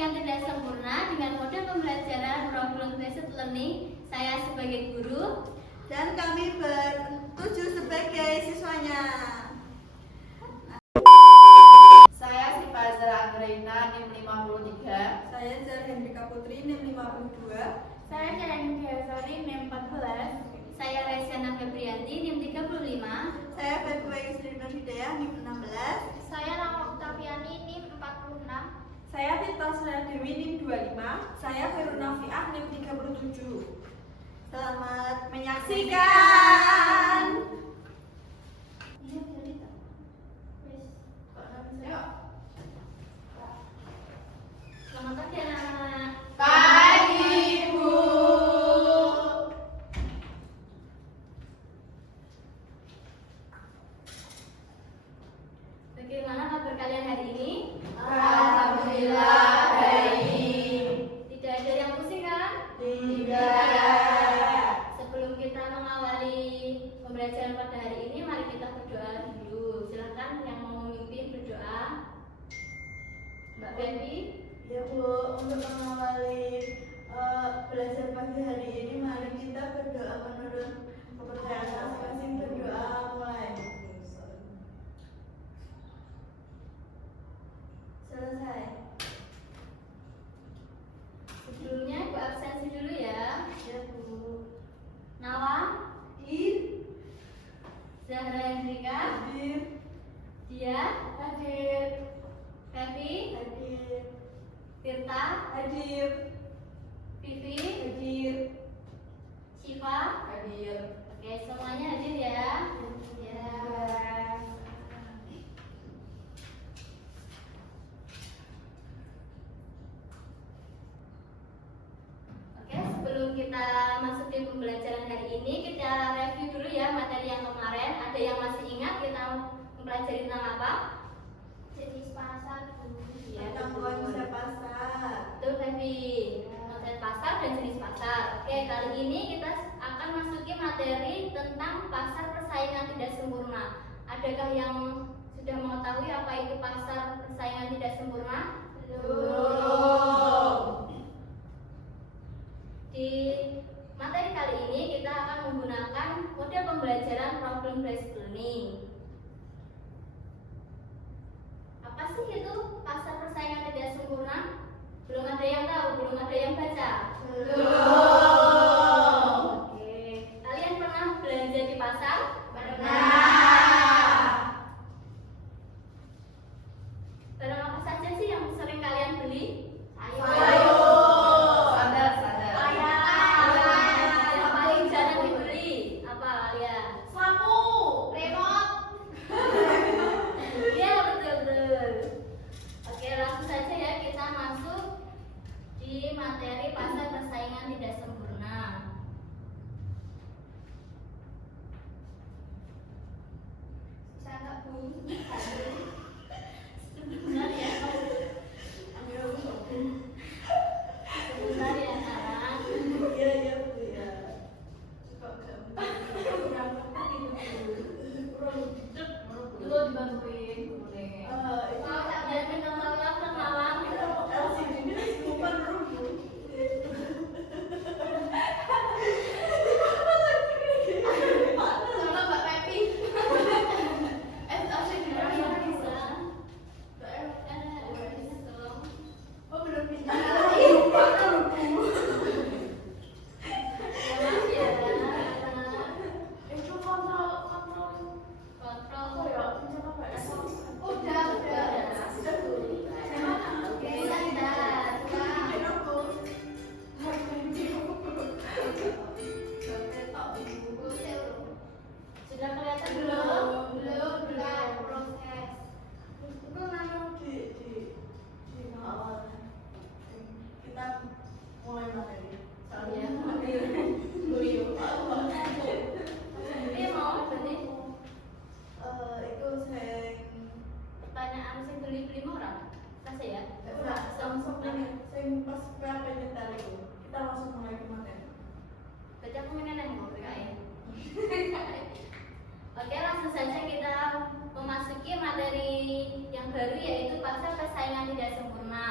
persaingan tidak sempurna dengan mode pembelajaran problem-based learning. Saya sebagai guru dan kami bertujuh sebagai siswanya. Saya Siva Zara Anggraina, NIM 53. Saya Zara Hendrika Putri, NIM 52. Saya Jalan Biasari, NIM 14. Saya Resiana Febrianti, NIM 35. Saya Februari Sri Hidayah, NIM 16. Saya Rama Oktaviani, NIM 46. Saya Tita Dewi, NIM 25. Saya Veruna Fiah, NIM 37. Selamat menyaksikan. Iya, jadi tak. Yuk. Selamat pagi anak-anak. Pagi, Bu. Bagaimana kabar kalian hari ini? Alhamdulillah baik. Tidak ada yang pusing kan? Tidak. Sebelum kita mengawali pembelajaran pada hari ini, mari kita berdoa dulu. Silakan yang mau memimpin berdoa. Mbak Febi. Ya Bu, untuk mengawali belajar pagi hari ini, mari kita berdoa menurut kepercayaan masing-masing. Berdoa mulai. Selesai. Sebelumnya Ibu absensi dulu ya. Ya Bu. Nawa, Hadir. Zahra Hendrika, Hadir. Dia, Hadir. Febi, Hadir. Tirta, Hadir. Vivi, Hadir. Syifa. Hadir. Oke, semuanya hadir ya. Ya. Oke, sebelum kita masuk di pembelajaran hari ini, kita review dulu ya materi yang kemarin. Ada yang masih ingat kita mempelajari tentang apa? Jenis pasar, Bu. Ya, Tentang konsep pasar. betul Febi. Konsep pasar dan jenis pasar. Oke, kali ini kita akan masuki materi tentang pasar persaingan tidak sempurna. Adakah yang sudah mengetahui apa itu pasar persaingan tidak sempurna? Belum. Di materi kali ini kita akan menggunakan model pembelajaran problem based learning. Apa sih itu pasar persaingan tidak sempurna? Belum ada yang tahu, belum ada yang baca. Belum. Oke, kalian pernah belanja di pasar? Nah. Barang apa saja sih yang sering kalian beli? Sayur. Sadar, sadar. Yang paling jarang dibeli apa kalian? Sapu, remote. Iya, betul. Oke, langsung saja ya kita masuk di materi pasar persaingan tidak sempurna. Bisa nggak, Bu? Sebentar ya. Sebentar ya, Sarah. Iya, iya Bu ya. Kok gampang. Dulu dibantuin boleh. Itu Ya, minta maaf perkenalan. LCD ini super Bu. Sama Mbak Pepi. Bisa. Bisa dong. Oh belum bisa. Ya, maaf ya. Itu kontrol. Kontrol. Udah. Sudah Bu. Oke, sudah. Minum Bu. Sudah kelihatan belum? Belum. Proses. Itu nano di awal. Kita mulai materi. Iya. Ini mau berarti Itu saya pertanyaan sing beli orang. Kasih ya. langsung ini pas PAP nyetar itu. Kita langsung mulai ke materi. Berarti aku mengenai mau PKN. Oke, langsung saja kita memasuki materi yang baru yaitu pasar persaingan tidak sempurna.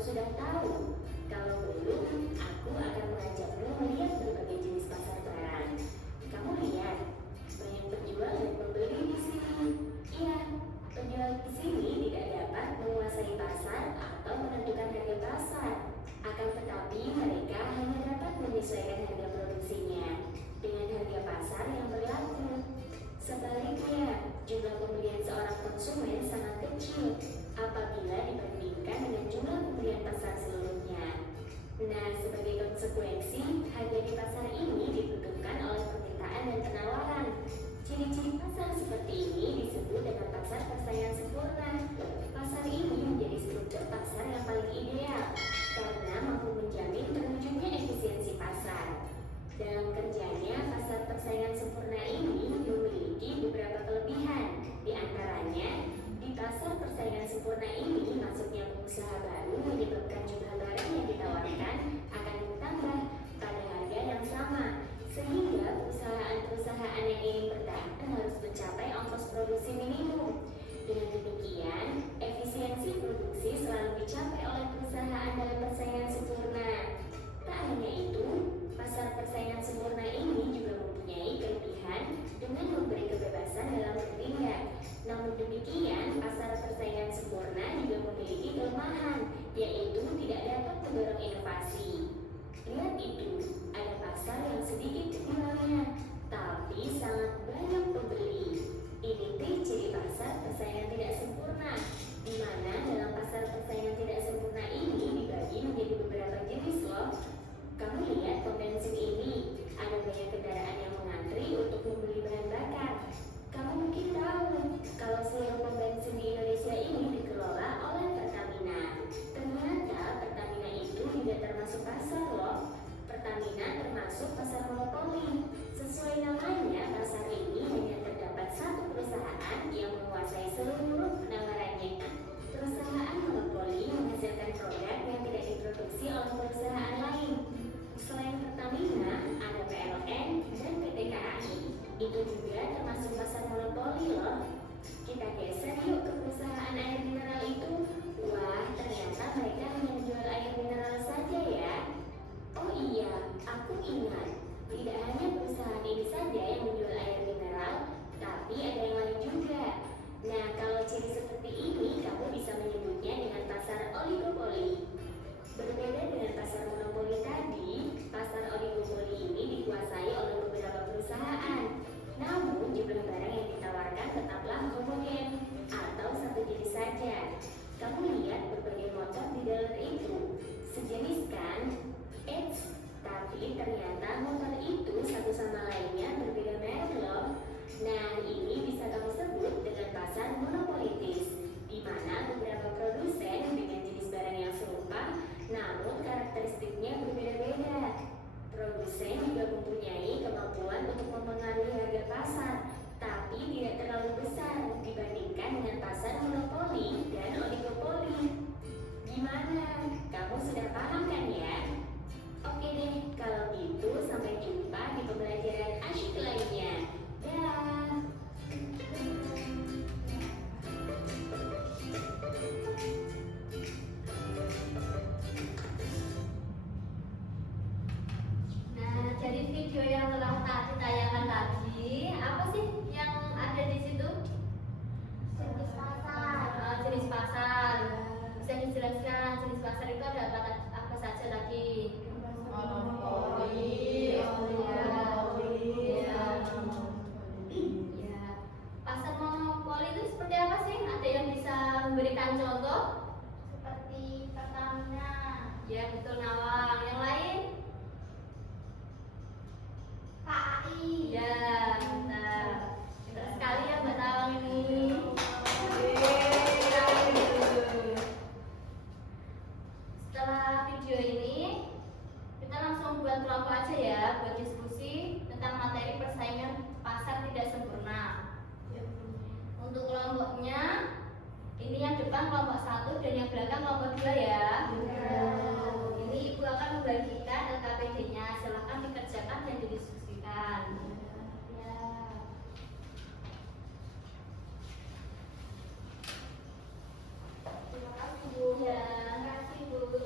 sudah tahu? Kalau belum, aku akan mengajakmu melihat berbagai jenis pasar barang. Kamu lihat, banyak penjual dan pembeli di sini. Iya, penjual di sini tidak dapat menguasai pasar atau menentukan harga pasar. Akan tetapi mereka hanya dapat menyesuaikan harga produksinya dengan harga pasar yang berlaku. Sebaliknya, jumlah pembelian seorang konsumen sangat kecil apabila dibandingkan dengan jumlah pembelian pasar seluruhnya. Nah, sebagai konsekuensi, harga di pasar ini ditentukan oleh permintaan dan penawaran. Ciri-ciri pasar seperti ini disebut dengan pasar persaingan sempurna. Pasar ini menjadi struktur pasar yang paling ideal karena mampu menjamin terwujudnya efisiensi pasar. Dalam kerjanya, pasar persaingan sempurna ini memiliki beberapa kelebihan. Di antaranya, di pasar persaingan sempurna ini masuknya pengusaha baru menyebabkan jumlah barang yang ditawarkan akan bertambah pada harga yang sama, sehingga perusahaan-perusahaan yang ingin bertahan harus mencapai ongkos produksi minimum. Dengan demikian, efisiensi produksi selalu dicapai oleh perusahaan dalam persaingan sempurna. Tak hanya itu, pasar persaingan sempurna ini juga mempunyai kelebihan dengan memberi kebebasan dalam bertindak. Namun demikian, pasar persaingan sempurna juga memiliki kelemahan, yaitu tidak dapat mendorong inovasi. Lihat itu, ada pasar yang sedikit penjualnya, tapi sangat banyak pembeli. Ini ciri pasar persaingan tidak sempurna, di mana dalam pasar persaingan tidak sempurna ini dibagi menjadi beberapa jenis loh. Kamu lihat pom bensin ini, ada banyak kendaraan yang mengantri untuk membeli bahan bakar. Kamu mungkin tahu kalau seluruh pom bensin di Indonesia ini dikelola oleh Pertamina. Ternyata Pertamina itu tidak termasuk pasar loh. Pertamina termasuk pasar monopoli. Sesuai namanya, pasar ini hanya terdapat satu perusahaan yang menguasai seluruh penawarannya. Perusahaan monopoli menghasilkan produk yang tidak diproduksi oleh perusahaan lain. Selain Pertamina, ada PLN dan PT KAI. Itu juga termasuk pasar monopoli loh. Kita geser yuk ke perusahaan air mineral itu. Wah, ternyata mereka hanya menjual air mineral saja ya. Oh iya, aku ingat. Tidak hanya perusahaan ini saja yang menjual air mineral, tapi ada yang lain juga. Nah, kalau ciri seperti ini, kamu bisa menyebutnya dengan pasar oligopoli. Berbeda dengan pasar monopoli tadi, pasar oligopoli ini dikuasai oleh beberapa perusahaan. Namun, jumlah barang yang ditawarkan tetaplah homogen atau satu jenis saja. Kamu lihat berbagai motor di dalam itu, sejenis kan? Eits, tapi ternyata motor itu satu sama lainnya berbeda merek loh. Nah, ini bisa kamu sebut dengan pasar monopolitis, di mana beberapa produsen dengan jenis barang yang serupa, namun karakteristiknya berbeda-beda. Produsen juga mempunyai kemampuan untuk mempengaruhi harga pasar, tapi tidak terlalu besar dibandingkan dengan pasar monopoli dan oligopoli. Gimana? Kamu sudah paham kan ya? Oke deh, kalau gitu sampai jumpa di pembelajaran asyik lainnya. Dah. Nah, jadi video yang telah ditayangkan tadi, apa sih yang ada di situ? Jenis pasar. Jenis pasar. Bisa dijelaskan jenis pasar itu ada apa saja tadi? Monopoli, oligopoli, Ya. Pasar monopoli itu seperti apa sih? Ada yang bisa memberikan contoh? Seperti Pertamina. Ya, betul Nawang. Yang lain? KAI. Ya, benar. Pintar sekali ya Mbak Nawang ini. Setelah video ini, kita langsung buat kelompok aja ya, buat diskusi tentang materi persaingan pasar tidak sempurna. Untuk kelompoknya, ini yang depan kelompok 1 dan yang belakang kelompok 2 ya. Ini Ibu akan membagikan LKPD-nya, silahkan dikerjakan dan didiskusikan. Ya. Terima kasih Bu. Ya, terima kasih Bu.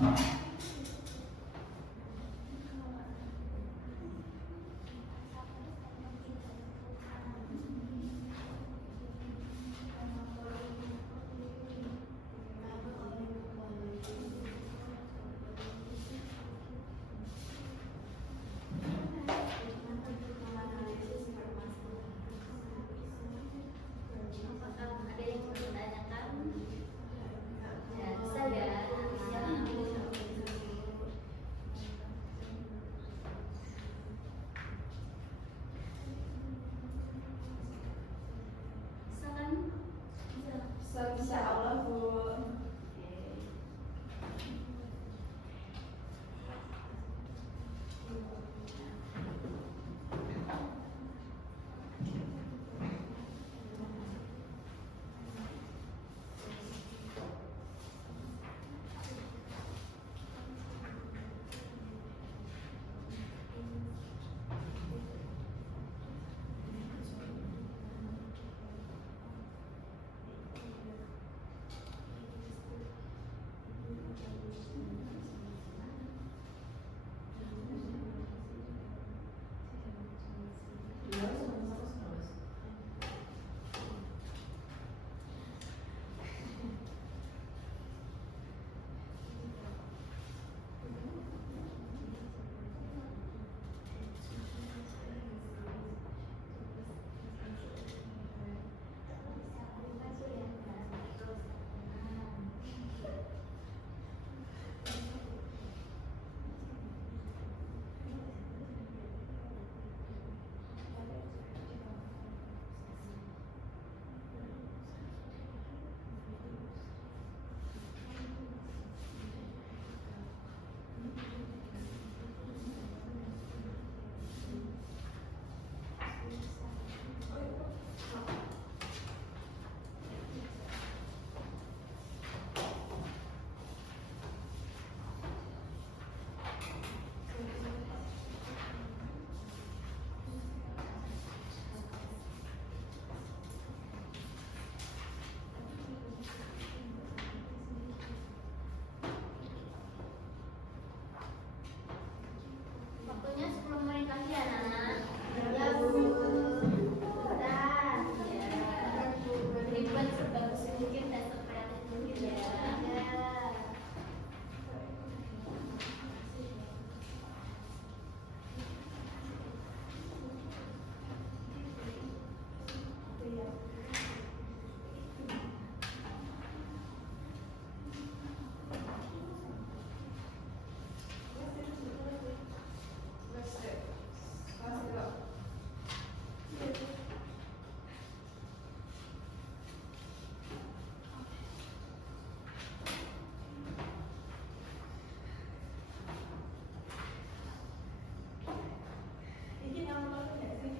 Apakah ada yang mau ditanyakan? Ya, bisa ya. Bisa kan? Bisa Allah Bu. Waktunya 10 menit lagi ya, anak-anak. Ya Bu. Bentar. Ya. Dibuat sebagus mungkin dan sekreatif mungkin ya. Ya. Ini nomor nggak sih?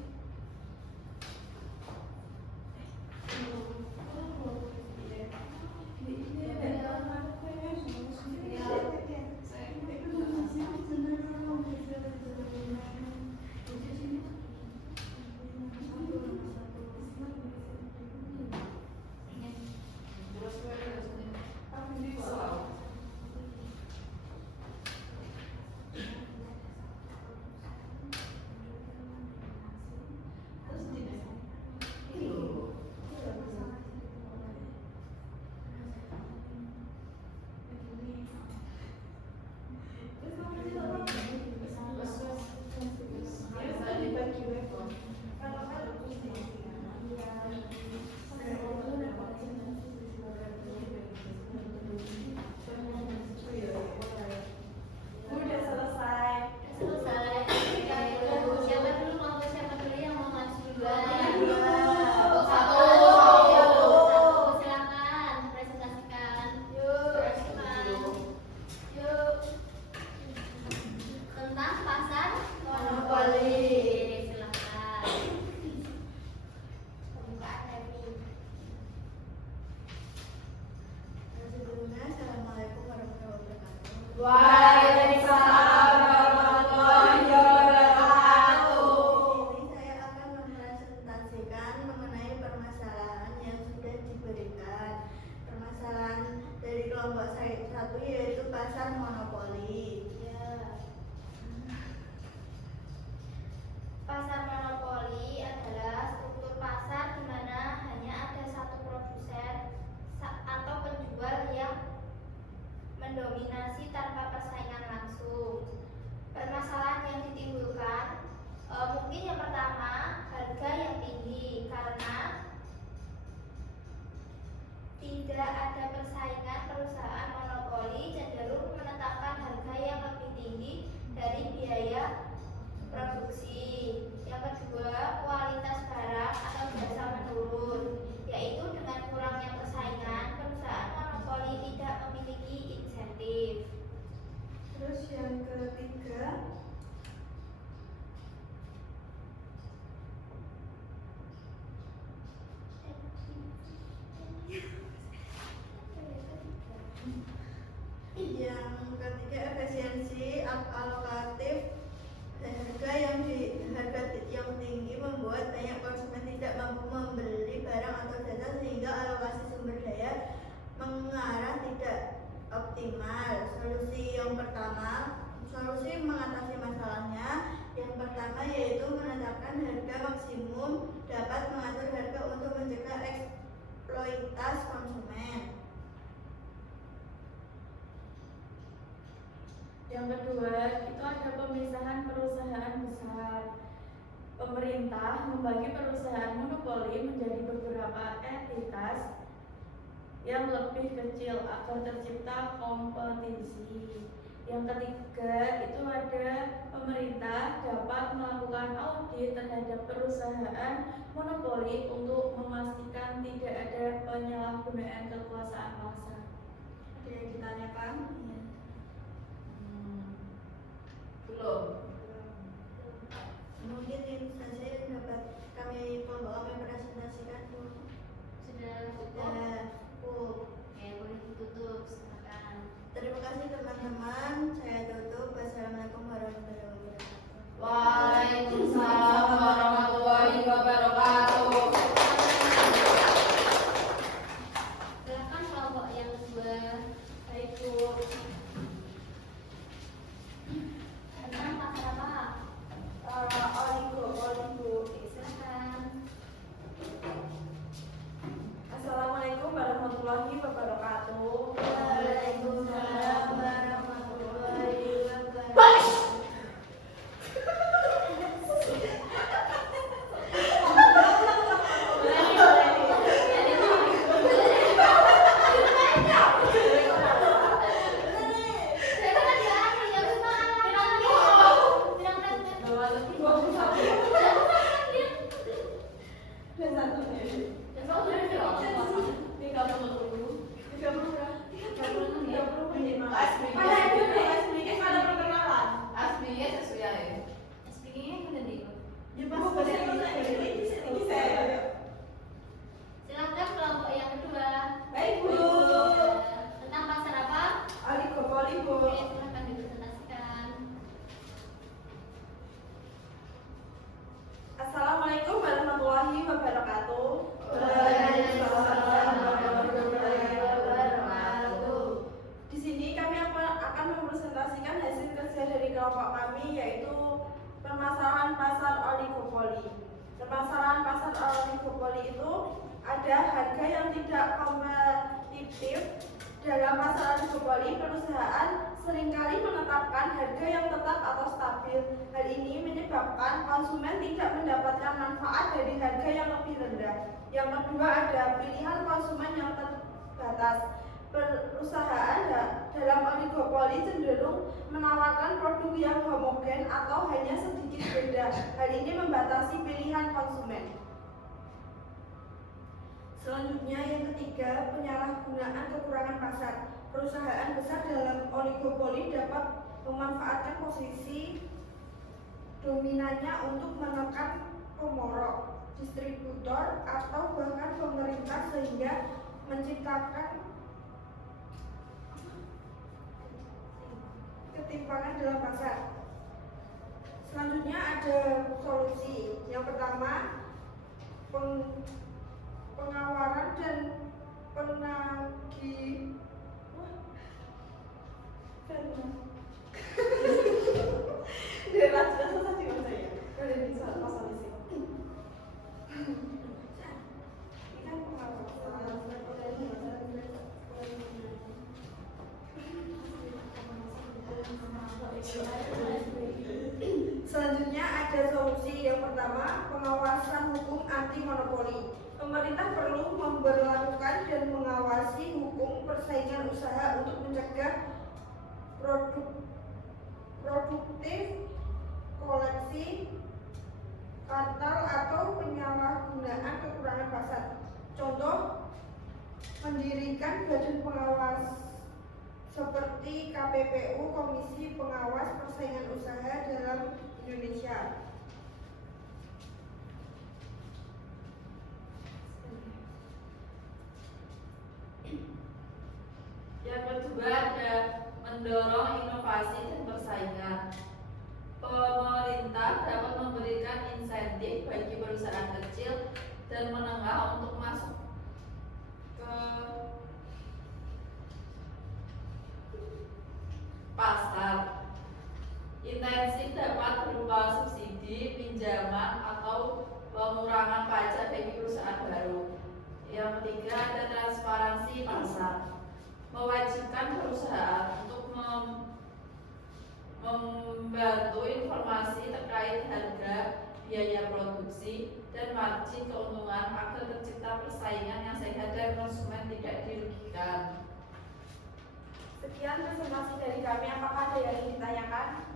Udah selesai. Selesai. Siapa dulu, kelompok siapa dulu yang mau maju duluan? Dulu. Satu. Satu. Silakan presentasikan. Yuk. Yuk. Tentang pasar Monopoli. Silakan. Pembukaan dari Sebelumnya, Assalamualaikum warahmatullahi wabarakatuh. Waalaikumsalam warahmatullahi wabarakatuh. Di sini saya akan mempresentasikan mengenai permasalahan yang sudah diberikan. Permasalahan dari kelompok saya satu yaitu pasar monopoli. mendominasi tanpa persaingan langsung. Permasalahan yang ditimbulkan mungkin yang pertama harga yang tinggi karena tidak ada persaingan, perusahaan monopoli cenderung menetapkan harga yang lebih tinggi dari biaya produksi. Yang kedua, kualitas barang atau jasa menurun, yaitu dengan kurangnya persaingan, perusahaan monopoli tidak memiliki insentif. Terus yang ketiga, efisiensi alokatif. Harga yang tinggi membuat banyak konsumen tidak mampu membeli barang atau jasa sehingga alokasi sumber daya mengarah tidak optimal. Solusi mengatasi masalahnya yang pertama yaitu menetapkan harga maksimum dapat mengatur harga untuk mencegah eksploitasi konsumen. Yang kedua, itu ada pemisahan perusahaan besar. Pemerintah membagi perusahaan monopoli menjadi beberapa entitas yang lebih kecil agar tercipta kompetisi. Yang ketiga, itu ada pemerintah dapat melakukan audit terhadap perusahaan monopoli untuk memastikan tidak ada penyalahgunaan kekuasaan pasar. Ada yang ditanyakan? Belum. Mungkin ini saja yang dapat kami presentasikan dulu. Sudah cukup? Sudah cukup. Oke, boleh ditutup, silakan. Terima kasih teman-teman. Saya tutup. Wassalamualaikum warahmatullahi wabarakatuh. Waalaikumsalam warahmatullahi wabarakatuh. Silakan kelompok yang kedua. Baik, Bu. Tentang pasar apa? Oligo. Silakan. Assalamualaikum warahmatullahi wabarakatuh. Waalaikumsalam warahmatullahi wabarakatuh. Silakan kelompok yang kedua. Baik, Bu. Tentang pasar apa? Oligopoli, Bu. Oke, silakan dipresentasikan. Assalamualaikum warahmatullahi wabarakatuh. Waalaikumsalam warahmatullahi wabarakatuh. Di sini kami akan mempresentasikan hasil kerja dari kelompok kami, yaitu permasalahan pasar oligopoli. Permasalahan pasar oligopoli itu ada harga yang tidak kompetitif. Dalam pasar oligopoli, perusahaan seringkali menetapkan harga yang tetap atau stabil. Hal ini menyebabkan konsumen tidak mendapatkan manfaat dari harga yang lebih rendah. Yang kedua, ada pilihan konsumen yang terbatas. Perusahaan dalam oligopoli cenderung menawarkan produk yang homogen atau hanya sedikit beda. Hal ini membatasi pilihan konsumen. Selanjutnya yang ketiga, penyalahgunaan kekurangan pasar. Perusahaan besar dalam oligopoli dapat memanfaatkan posisi dominannya untuk menekan pemorok, distributor, atau bahkan pemerintah sehingga menciptakan ketimpangan dalam pasar. Selanjutnya ada solusi. Yang pertama, pengawaran dan penagih Selanjutnya ada solusi yang pertama, pengawasan hukum anti monopoli. Pemerintah perlu memberlakukan dan mengawasi hukum persaingan usaha untuk mencegah produktif koleksi kartel atau penyalahgunaan kekurangan pasar. Contoh, mendirikan badan pengawas seperti KPPU, Komisi Pengawas Persaingan Usaha dalam Indonesia. Yang kedua ada mendorong inovasi dan persaingan. Pemerintah dapat memberikan insentif bagi perusahaan kecil dan menengah untuk masuk ke pasar. Insentif dapat berupa subsidi, pinjaman, atau pengurangan pajak bagi perusahaan baru. Yang ketiga ada transparansi pasar. Mewajibkan perusahaan untuk membantu informasi terkait harga, biaya produksi, dan margin keuntungan agar tercipta persaingan yang sehat dan konsumen tidak dirugikan. Sekian presentasi dari kami. Apakah ada yang ingin ditanyakan?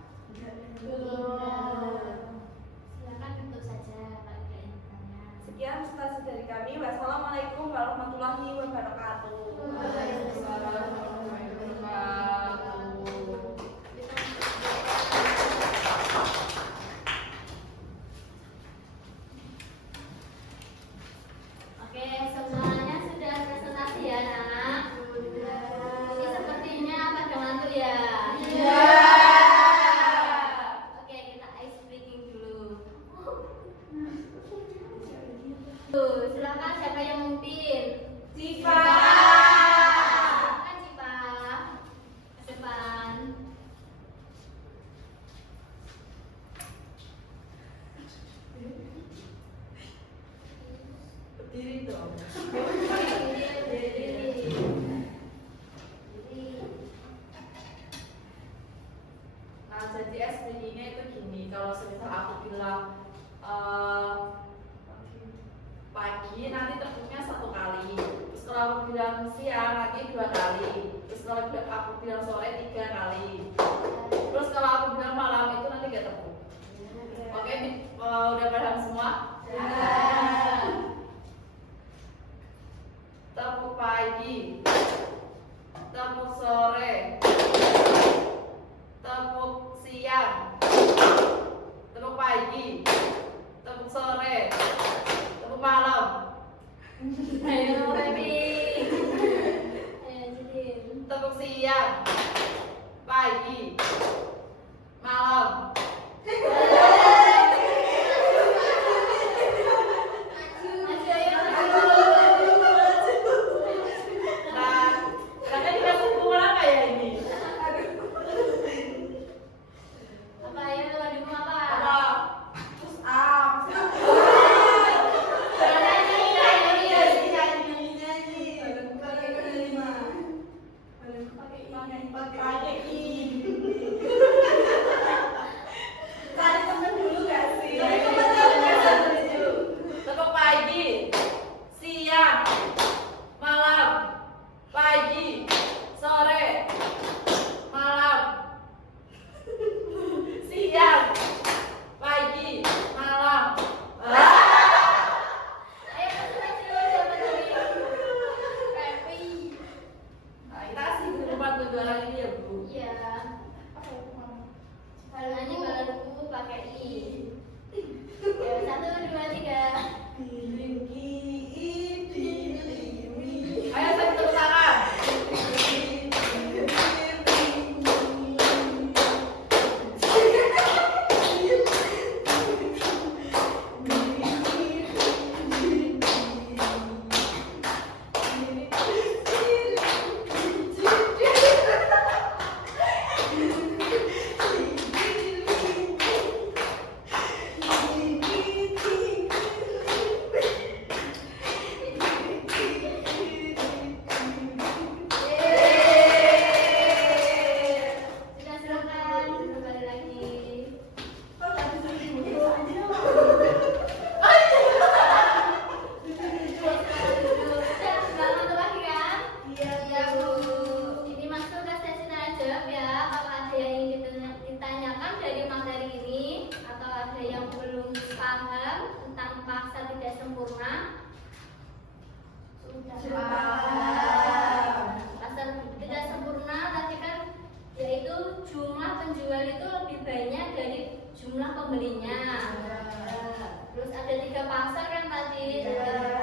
Silakan tutup saja kalau ada yang bertanya. Sekian presentasi dari kami. Wassalamualaikum warahmatullahi wabarakatuh. Waalaikumsalam warahmatullahi wabarakatuh. Oke, semuanya sudah presentasi ya, anak-anak. Ini sepertinya pada ngantuk ya. Iya. Oke, kita ice breaking dulu. Silakan siapa yang memimpin? Siva. Silakan Cipa. Ke depan. Berdiri dong. Nah, jadi SPI-nya itu gini, kalau semisal aku bilang pagi nanti tepuknya 1 kali, terus kalau aku bilang siang nanti 2 kali, terus kalau aku bilang sore 3 kali, terus kalau aku bilang malam itu nanti 3 tepuk. Oke, udah paham semua? Tepuk pagi, tepuk sore, tepuk siang, tepuk pagi, tepuk sore, tepuk malam. Ayo, Baby. Ayo, Judin. Tepuk siang, pagi, malam. Maju, ayo, maju. Nah, kakak dikasih bunga apa ya ini? Apa ayo, adikmu apa? Apa? Terus up. Tepuk pagi, siang, malam, pagi, sore, malam, siang, pagi, malam. Ayo, maju, siapa tadi? Baby. Nah, kita kasih kehidupan kedua orang ini ya, Bu. Paham. Pasar tidak sempurna tadi kan yaitu jumlah penjual itu lebih banyak dari jumlah pembelinya. Terus ada 3 pasar kan tadi,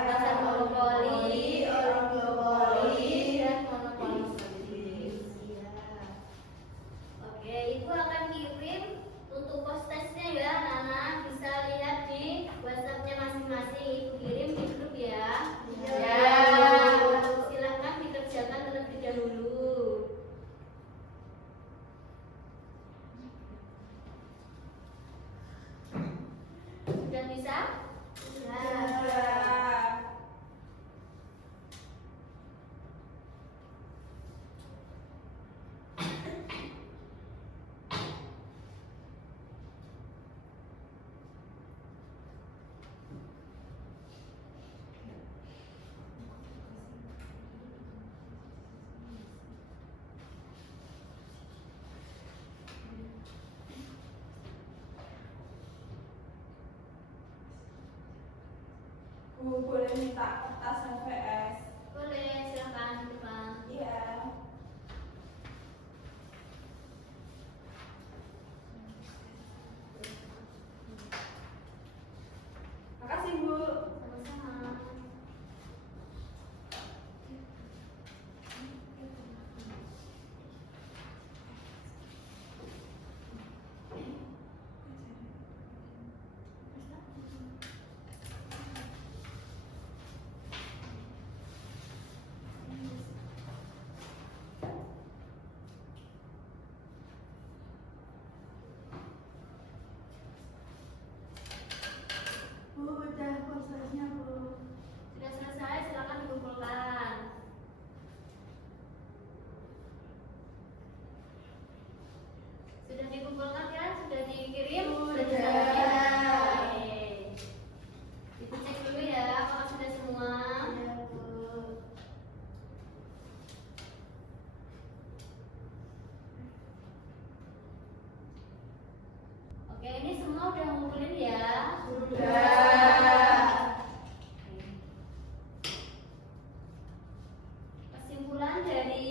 pasar monopoli, oligopoli, dan monopolistis. Oke, ibu akan kirim untuk post testnya ya, anak-anak bisa lihat di WhatsApp-nya masing-masing. Ibu kirim di grup ya. Silakan dikerjakan terlebih dahulu. Sudah bisa? Bu, boleh minta kertas HVS? Boleh, silakan di depan. Iya. Makasih, Bu. Sama-sama. Bu, udah prosesnya, Bu. Sudah selesai, silakan dikumpulkan. Sudah dikumpulkan kan? Sudah dikirim? Sudah. Oke. Ibu cek dulu ya, apakah sudah semua? Iya, Bu. Oke, ini semua udah ngumpulin ya? Sudah. Kesimpulan dari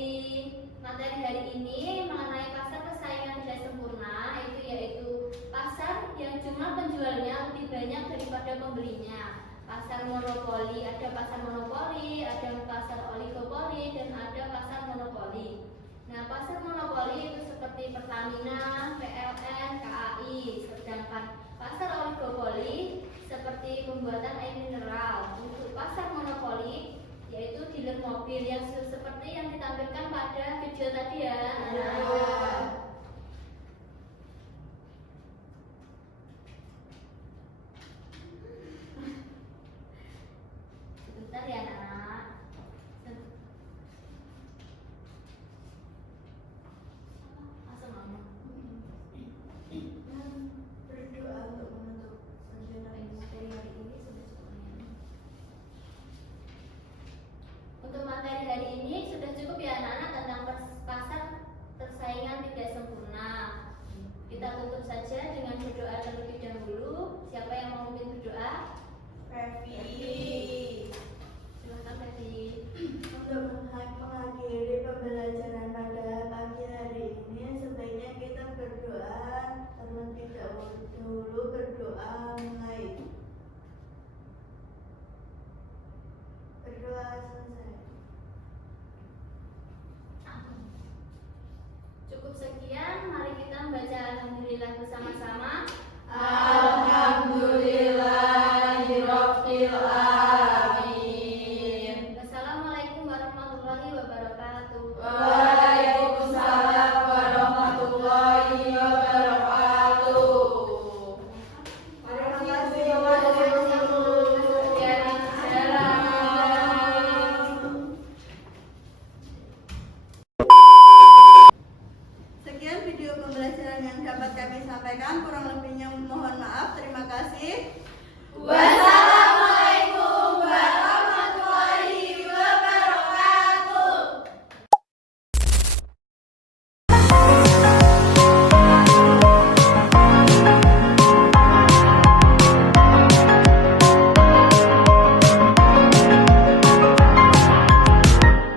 materi hari ini mengenai pasar persaingan tidak sempurna yaitu pasar yang jumlah penjualnya lebih banyak daripada pembelinya. Pasar monopoli, ada pasar monopoli, ada pasar oligopoli, dan ada pasar monopoli. Nah, pasar monopoli itu seperti Pertamina, PLN, KAI, sedangkan pasar oligopoli seperti pembuatan air mineral. Untuk pasar monopoli yaitu dealer mobil yang seperti yang ditampilkan pada video tadi ya. Sebentar ya anak. Langsung mama. Berdoa untuk menutup perjalanan Materi hari ini sudah semuanya. Untuk materi hari ini sudah cukup ya anak-anak tentang pasar persaingan tidak sempurna. Kita tutup saja dengan berdoa terlebih dahulu. Siapa yang mau memimpin berdoa? Fevi. Silakan Fevi. Untuk mengakhiri pembelajaran pada pagi hari ini, sebaiknya kita berdoa terlebih dahulu. Berdoa mulai. Berdoa selesai. Cukup sekian, mari kita membaca alhamdulillah bersama-sama. Alhamdulillahirabbil alamin. Wassalamualaikum warahmatullahi wabarakatuh. Waalaikumsalam warahmatullahi wabarakatuh. Terima kasih, Guru. Jadi jalan. Sekian video pembelajaran yang dapat kami sampaikan. Kurang lebihnya mohon maaf. Terima kasih. Wassalamualaikum